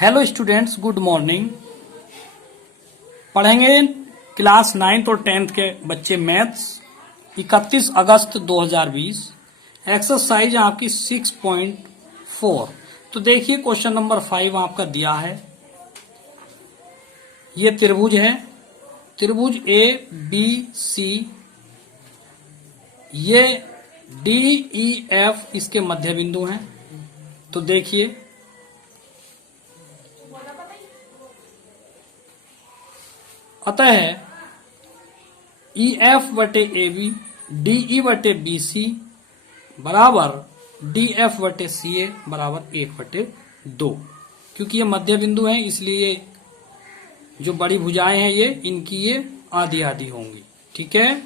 Hello students, good morning. पढ़ेंगे class 9th और 10th के बच्चे मैथ्स 31 अगस्त 2020। एक्सरसाइज आपकी 6.4। तो देखिए क्वेश्चन नंबर 5 आपका दिया है। ये त्रिभुज है, त्रिभुज ए बी सी, ये डी ई एफ इसके मध्य बिंदु हैं। तो देखिए अतः ई एफ बटे ए बी डी ई बटे बी सी बराबर डी एफ बटे सी ए बराबर 1/2। क्योंकि ये मध्य बिंदु है इसलिए जो बड़ी भुजाएं हैं ये इनकी ये आधी आधी होंगी। ठीक है,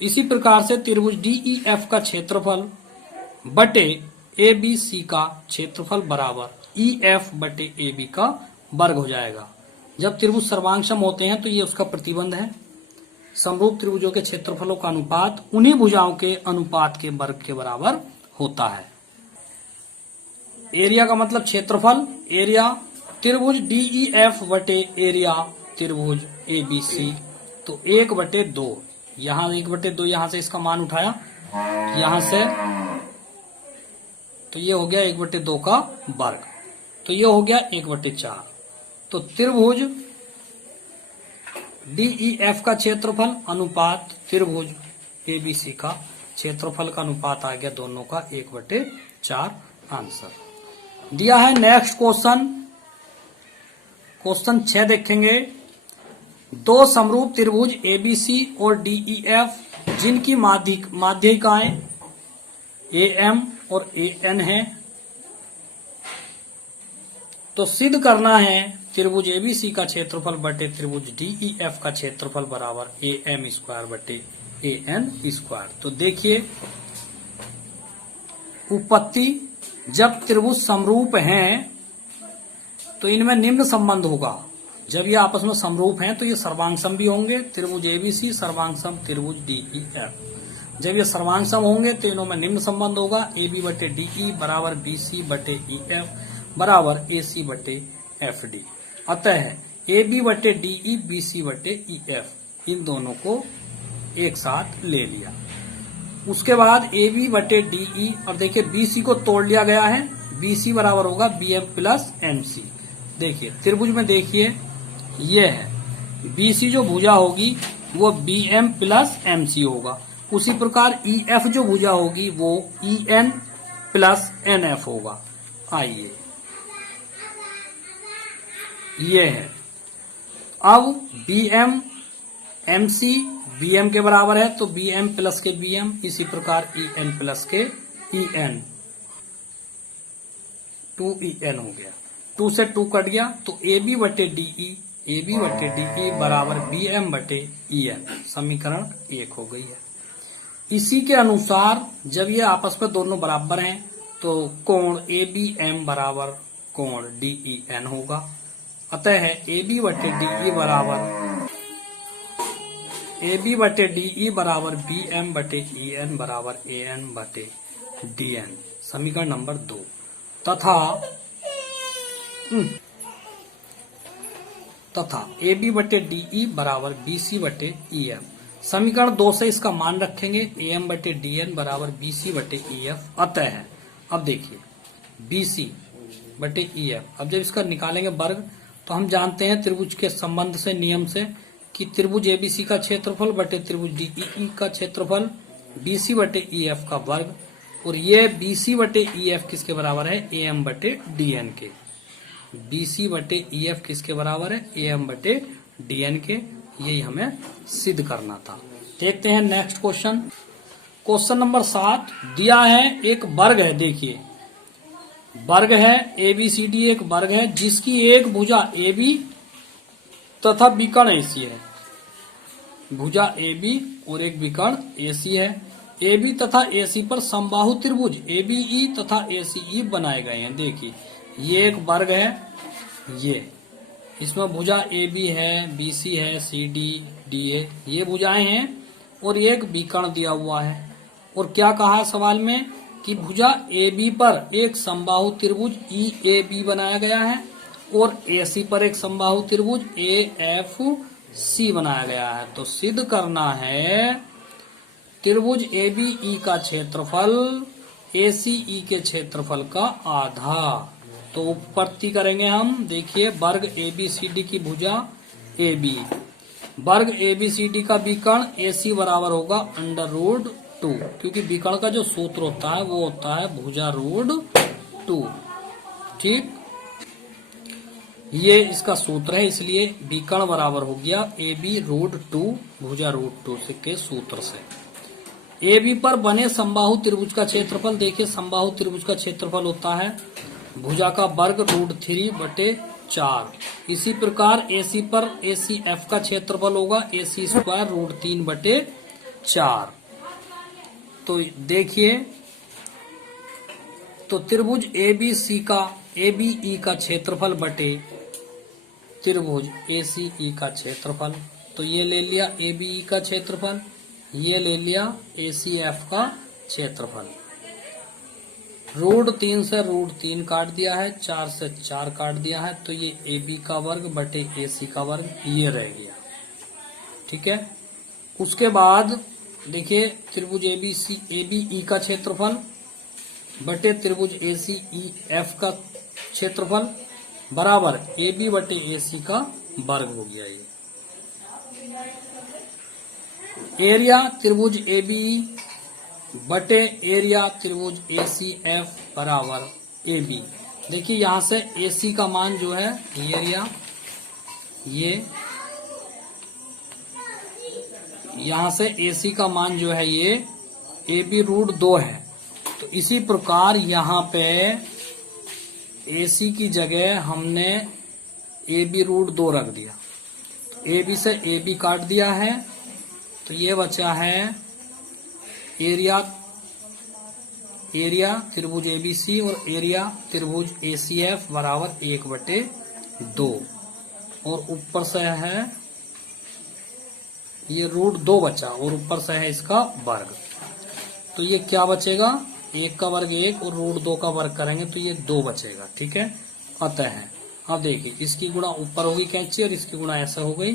इसी प्रकार से त्रिभुज डी ई एफ का क्षेत्रफल बटे ए बी सी का क्षेत्रफल बराबर ई एफ बटे ए बी का वर्ग हो जाएगा। जब त्रिभुज सर्वांगसम होते हैं तो ये उसका प्रतिबंध है। समरूप त्रिभुजों के क्षेत्रफलों का अनुपात उन्हीं भुजाओं के अनुपात के वर्ग के बराबर होता है। एरिया का मतलब क्षेत्रफल, एरिया त्रिभुज डीई एफ बटे एरिया त्रिभुज ए बी सी, तो 1/2। यहाँ 1/2, यहाँ से इसका मान उठाया, यहाँ से तो ये हो गया 1/2 का वर्ग, तो ये हो गया 1/4। तो त्रिभुज डीई एफ का क्षेत्रफल अनुपात त्रिभुज एबीसी का क्षेत्रफल का अनुपात आ गया दोनों का 1/4 आंसर दिया है। नेक्स्ट क्वेश्चन, क्वेश्चन 6 देखेंगे। दो समरूप त्रिभुज एबीसी और डीई एफ जिनकी माध्यिकाएं ए एम और ए एन है, तो सिद्ध करना है त्रिभुज एबीसी का क्षेत्रफल बटे त्रिभुज डीई एफ का क्षेत्रफल बराबर ए एम स्क्वायर बटे ए एन स्क्वायर। तो देखिए उत्पत्ति, जब त्रिभुज समरूप हैं तो इनमें निम्न संबंध होगा। जब ये आपस में समरूप हैं तो ये सर्वांगसम भी होंगे। त्रिभुज एबीसी सर्वांगसम त्रिभुज डीई एफ। जब ये सर्वांगसम होंगे तो इनों में निम्न संबंध होगा, ए बी बटे डीई बराबर बी सी बटे ई एफ बराबर ए सी बटे एफ डी। अतः ए बी बटे डीई बी सी बटे ई एफ, इन दोनों को एक साथ ले लिया। उसके बाद ए बी बटे डीई, और देखिए बी सी को तोड़ लिया गया है, बी सी बराबर होगा B M plus M C. देखिए त्रिभुज में देखिए ये है, बी सी जो भुजा होगी वो B M plus M C होगा। उसी प्रकार ई एफ जो भुजा होगी वो E N plus N F होगा। आइए ये है, अब B M M C B M के बराबर है तो बी एम प्लस के बी एम, इसी प्रकार ई एन प्लस के ई एन, 2EN हो गया। 2 से 2 कट गया तो ए बी बटे डीई, ए बी बटे डीई बराबर बी एम बटे ई एन, समीकरण 1 हो गई है। इसी के अनुसार जब ये आपस में दोनों बराबर हैं तो कोण ए बी एम बराबर कोण डीई एन होगा। अतः ए बी बटे डीई बराबर बी एम बटे ई एन बराबर ए एन बटे डी एन, समीकरण नंबर 2। तथा ए बी बटे डीई बराबर बी सी बटे ई एफ, समीकरण 2 से इसका मान रखेंगे, ए एम बटे डी एन बराबर बी सी बटे ई एफ। अतः अब देखिए बी सी बटे ई एफ, अब जब इसका निकालेंगे वर्ग तो हम जानते हैं त्रिभुज के संबंध से, नियम से, कि त्रिभुज एबीसी का क्षेत्रफल बटे त्रिभुज डीई का क्षेत्रफल बीसी बटे ई एफ का वर्ग, और ये बीसी बटे ई एफ किसके बराबर है, ए एम बटे डी एन के। बीसी बटे ई एफ किसके बराबर है, ए एम बटे डी एन के। यही हमें सिद्ध करना था। देखते हैं नेक्स्ट क्वेश्चन, क्वेश्चन नंबर 7 दिया है। एक वर्ग है, देखिए वर्ग है ए बी सी डी, एक वर्ग है जिसकी एक भुजा ए बी तथा विकर्ण ए सी है। भुजा ए बी और एक विकर्ण ए सी है। ए बी तथा ए सी पर समबाहु त्रिभुज ए बी ई तथा ए सी ई बनाए गए हैं। देखिए ये एक वर्ग है, ये इसमें भुजा ए बी है, बी सी है, सी डी डी ए, ये भुजाएं हैं, और एक विकर्ण दिया हुआ है। और क्या कहा है सवाल में कि भुजा ए बी पर एक समबाहु त्रिभुज ई ए बी बनाया गया है और AC पर एक समबाहु त्रिभुज AFC बनाया गया है। तो सिद्ध करना है त्रिभुज ABE का क्षेत्रफल ACE के क्षेत्रफल का आधा। तो उपपत्ति करेंगे हम, देखिए वर्ग ABCD की भुजा AB, वर्ग ABCD का विकर्ण AC बराबर होगा √2, क्योंकि विकर्ण का जो सूत्र होता है वो होता है भुजा √2। ठीक, ये इसका सूत्र है, इसलिए विकर्ण बराबर हो गया AB √2 भुजा √2 के सूत्र से। AB पर बने समबाहु त्रिभुज का क्षेत्रफल, देखिए समबाहु त्रिभुज का क्षेत्रफल होता है भुजा का वर्ग √3/4। इसी प्रकार AC पर ACF का क्षेत्रफल होगा AC² √3/4। तो देखिए, तो त्रिभुज ABE का क्षेत्रफल बटे त्रिभुज ACE का क्षेत्रफल, तो ये ले लिया ABE का क्षेत्रफल, ये ले लिया ACF का क्षेत्रफल। √3 से √3 काट दिया है, 4 से 4 काट दिया है, तो ये AB का वर्ग बटे AC का वर्ग ये रह गया। ठीक है, उसके बाद देखिए त्रिभुज ABE का क्षेत्रफल बटे त्रिभुज ACEF का क्षेत्रफल बराबर AB बटे AC का वर्ग हो गया। ये एरिया त्रिभुज ABE बटे एरिया त्रिभुज ACF बराबर AB। देखिए यहां से AC का मान जो है एरिया, ये यहां से AC का मान जो है ये AB √2 है। तो इसी प्रकार यहाँ पे AC की जगह हमने AB √2 रख दिया, AB से AB काट दिया है, तो ये बचा है एरिया त्रिभुज ABC और एरिया त्रिभुज ACF बराबर 1/2, और ऊपर से है ये √2 बचा और ऊपर से है इसका वर्ग। तो ये क्या बचेगा, 1 का वर्ग 1 और √2 का वर्ग करेंगे तो ये 2 बचेगा। ठीक है, अतः है, अब देखिए इसकी गुणा ऊपर होगी कैंची और इसकी गुणा ऐसे हो गई।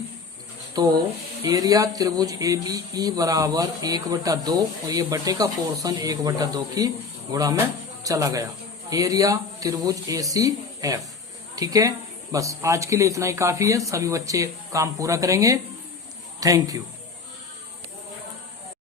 तो एरिया त्रिभुज ABE बराबर 1/2 और ये बटे का पोर्शन 1/2 की गुणा में चला गया, एरिया त्रिभुज ACF। ठीक है, बस आज के लिए इतना ही काफी है। सभी बच्चे काम पूरा करेंगे। Thank you.